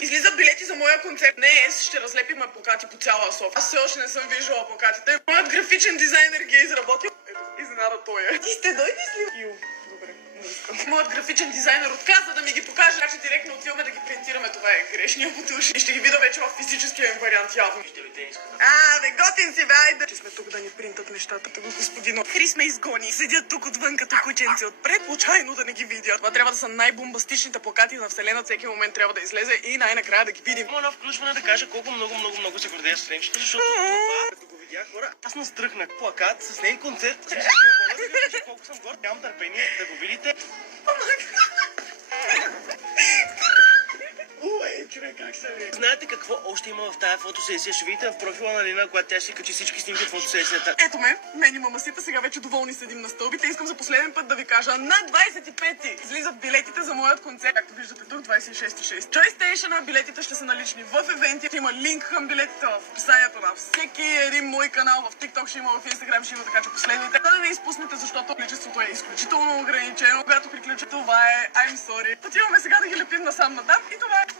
Излизат билети за моя концерт. Днес ще разлепим плакати по цяла София. Аз все още не съм виждала плакатите. Моят графичен дизайнер ги е изработил. Ето, изненада той е. Ти сте дойдеш ли? Добре, не искам. Моят графичен дизайнер отказа да ми ги покаже, така че директно отиваме да ги принтираме. Това е грешния бутуш. И ще ги видя вече в физическия им вариант явно. Бе, готин си, бе, айде. Че сме тук да ни принтат нещата, тук господино. Хрис ме изгони. Седят тук отвън като кученци отпред, случайно да не ги видят. Това трябва да са най-бомбастичните плакати на вселената. Всеки момент трябва да излезе и най-накрая да ги видим. Има едно включване да кажа колко много се гордея с Ленчето, защото това, като го видях хора, аз настръхнах плакат с нейн концерт. Не мога да кажа колко съм горд, нямам търпение да го видите. Човек, как се ви? Знаете какво още има в тая фотосесия? Ще видите в профила на Лина, когато тя ще качи всички снимки от фотосесията. Ето ме, мен и мамасита, сега вече доволни седим на стълбите. Искам за последен път да ви кажа, на 25-ти излизат билетите за моят концерт. Както виждате тук, 26.6. Joy Station, билетите ще са налични в евенти. Има линк към билетите в описанието на всеки един мой канал. В TikTok ще има, в Instagram ще има, така че последните. Да не изпуснете, защото количеството е изключително ограничено. Когато приключи, това е I'm sorry. Отиваме сега да ги лепим насам натам и това е.